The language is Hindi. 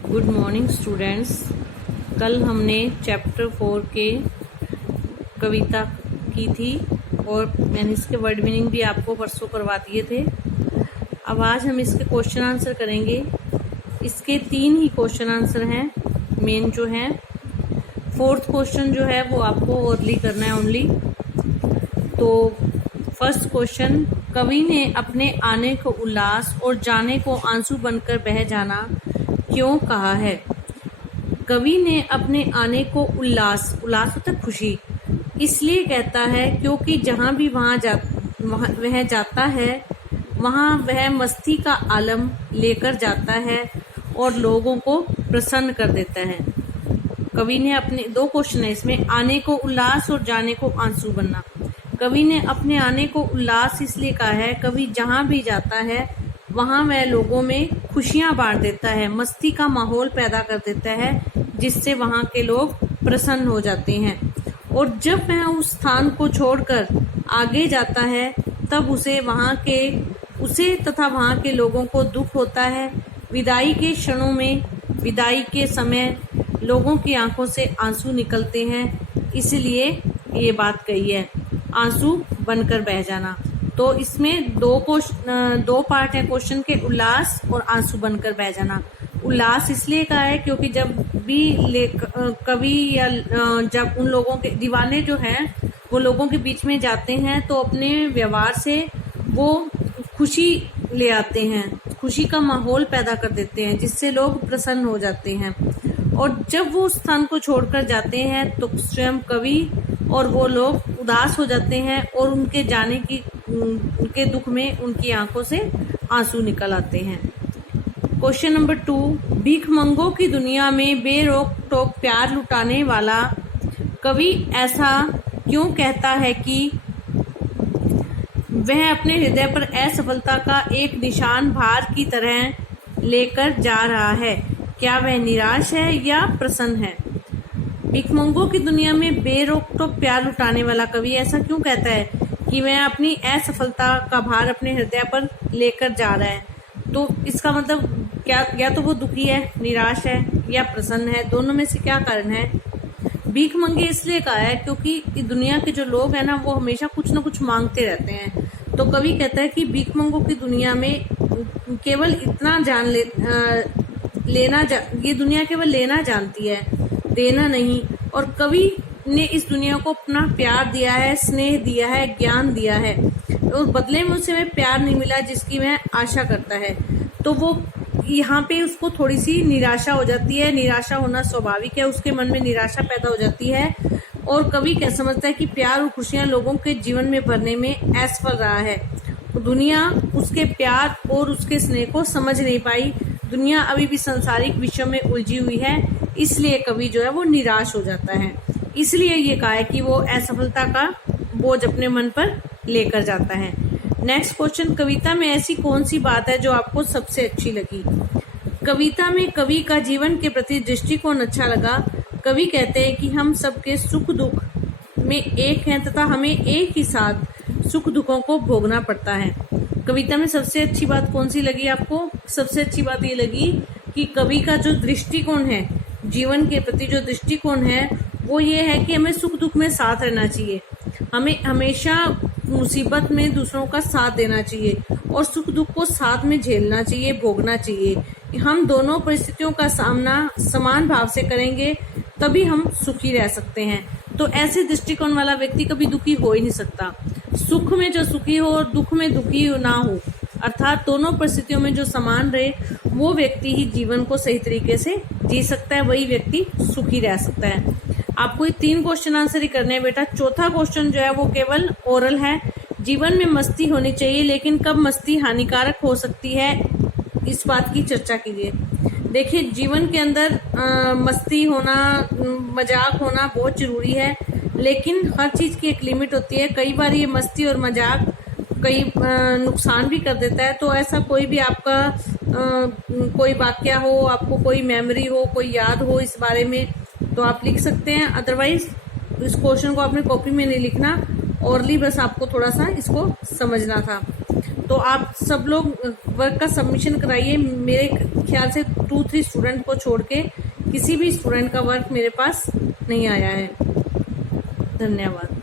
Good morning students. कल हमने चैप्टर 4 के कविता की थी और मैंने इसके वर्ड मीनिंग भी आपको परसों करवा दिए थे। अब आज हम इसके क्वेश्चन आंसर करेंगे। इसके 3 ही क्वेश्चन आंसर हैं मेन जो हैं। 4th क्वेश्चन जो है वो आपको ओरली करना है ओनली। तो फर्स्ट क्वेश्चन, कवि ने अपने आने को उल्लास और जाने को आंसू बनकर बह जाना क्यों कहा है? कवि ने अपने आने को उल्लास होता है खुशी, इसलिए कहता है क्योंकि जहाँ भी वह जाता है वहाँ वह मस्ती का आलम लेकर जाता है और लोगों को प्रसन्न कर देता है। कवि ने अपने 2 क्वेश्चन है इसमें, आने को उल्लास और जाने को आंसू बनना। कवि ने अपने आने को उल्लास इसलिए कहा है, कवि जहाँ भी जाता है वहाँ वह लोगों में खुशियाँ बांट देता है, मस्ती का माहौल पैदा कर देता है, जिससे वहाँ के लोग प्रसन्न हो जाते हैं। और जब वह उस स्थान को छोड़कर आगे जाता है तब उसे तथा वहाँ के लोगों को दुख होता है। विदाई के क्षणों में, विदाई के समय लोगों की आंखों से आंसू निकलते हैं, इसलिए ये बात कही है, आंसू बनकर बह जाना। तो इसमें 2 पार्ट है क्वेश्चन के, उल्लास और आंसू बनकर बह जाना। उल्लास इसलिए कहा है क्योंकि जब भी कवि या जब उन लोगों के दीवाने जो हैं वो लोगों के बीच में जाते हैं तो अपने व्यवहार से वो खुशी ले आते हैं, खुशी का माहौल पैदा कर देते हैं, जिससे लोग प्रसन्न हो जाते हैं। और जब वो उस स्थान को छोड़कर जाते हैं तो स्वयं कवि और वो लोग उदास हो जाते हैं और उनके दुख में उनकी आंखों से आंसू निकल आते हैं। क्वेश्चन नंबर 2, भीखमंगों की दुनिया में बेरोक टोक प्यार लुटाने वाला कवि ऐसा क्यों कहता है कि वह अपने हृदय पर असफलता का एक निशान भार की तरह लेकर जा रहा है? क्या वह निराश है या प्रसन्न है? भिखमंगों की दुनिया में बेरोक टोक प्यार लुटाने वाला कवि ऐसा क्यों कहता है कि वह अपनी असफलता का भार अपने हृदय पर लेकर जा रहा है? तो इसका मतलब क्या, या तो वो दुखी है, निराश है या प्रसन्न है, दोनों में से क्या कारण है? भीख मंगे इसलिए कहा है क्योंकि दुनिया के जो लोग हैं ना वो हमेशा कुछ न कुछ मांगते रहते हैं। तो कवि कहता है कि भीख मंगों की दुनिया में केवल इतना ये दुनिया केवल लेना जानती है, देना नहीं। और कवि ने इस दुनिया को अपना प्यार दिया है, स्नेह दिया है, ज्ञान दिया है, और बदले में उसे वह प्यार नहीं मिला जिसकी वह आशा करता है। तो वो यहाँ पे उसको थोड़ी सी निराशा हो जाती है। निराशा होना स्वाभाविक है, उसके मन में निराशा पैदा हो जाती है। और कवि क्या समझता है कि प्यार और खुशियां लोगों के जीवन में भरने में असफल रहा है। दुनिया उसके प्यार और उसके स्नेह को समझ नहीं पाई। दुनिया अभी भी सांसारिक विषयों में उलझी हुई है, इसलिए कवि जो है वो निराश हो जाता है। इसलिए ये कहा है कि वो असफलता का बोझ अपने मन पर लेकर जाता है। नेक्स्ट क्वेश्चन, कविता में ऐसी कौन सी बात है जो आपको सबसे अच्छी लगी? कविता में कवि का जीवन के प्रति दृष्टिकोण अच्छा लगा। कवि कहते हैं कि हम सबके सुख दुख में एक हैं तथा हमें एक ही साथ सुख दुखों को भोगना पड़ता है। कविता में सबसे अच्छी बात कौन सी लगी आपको? सबसे अच्छी बात ये लगी कि कवि का जो दृष्टिकोण है, जीवन के प्रति जो दृष्टिकोण है वो ये है कि हमें सुख दुख में साथ रहना चाहिए, हमें हमेशा मुसीबत में दूसरों का साथ देना चाहिए और सुख दुख को साथ में झेलना चाहिए, भोगना चाहिए। हम दोनों परिस्थितियों का सामना समान भाव से करेंगे तभी हम सुखी रह सकते हैं। तो ऐसे दृष्टिकोण वाला व्यक्ति कभी दुखी हो ही नहीं सकता। सुख में जो सुखी हो और दुख में दुखी ना हो, अर्थात दोनों परिस्थितियों में जो समान रहे, वो व्यक्ति ही जीवन को सही तरीके से जी सकता है, वही व्यक्ति सुखी रह सकता है। आपको ये 3 क्वेश्चन आंसर ही करने हैं बेटा। चौथा क्वेश्चन जो है वो केवल ओरल है। जीवन में मस्ती होनी चाहिए, लेकिन कब मस्ती हानिकारक हो सकती है, इस बात की चर्चा कीजिए। देखिए, जीवन के अंदर मस्ती होना, मजाक होना बहुत जरूरी है, लेकिन हर चीज की एक लिमिट होती है। कई बार ये मस्ती और मजाक कई नुकसान भी कर देता है। तो ऐसा कोई भी आपका कोई वाक्य हो, आपको कोई मेमोरी हो, कोई याद हो इस बारे में, तो आप लिख सकते हैं। अदरवाइज इस क्वेश्चन को आपने कॉपी में नहीं लिखना, ओरली बस आपको थोड़ा सा इसको समझना था। तो आप सब लोग वर्क का सबमिशन कराइए। मेरे ख्याल से 2-3 स्टूडेंट को छोड़ के किसी भी स्टूडेंट का वर्क मेरे पास नहीं आया है। धन्यवाद।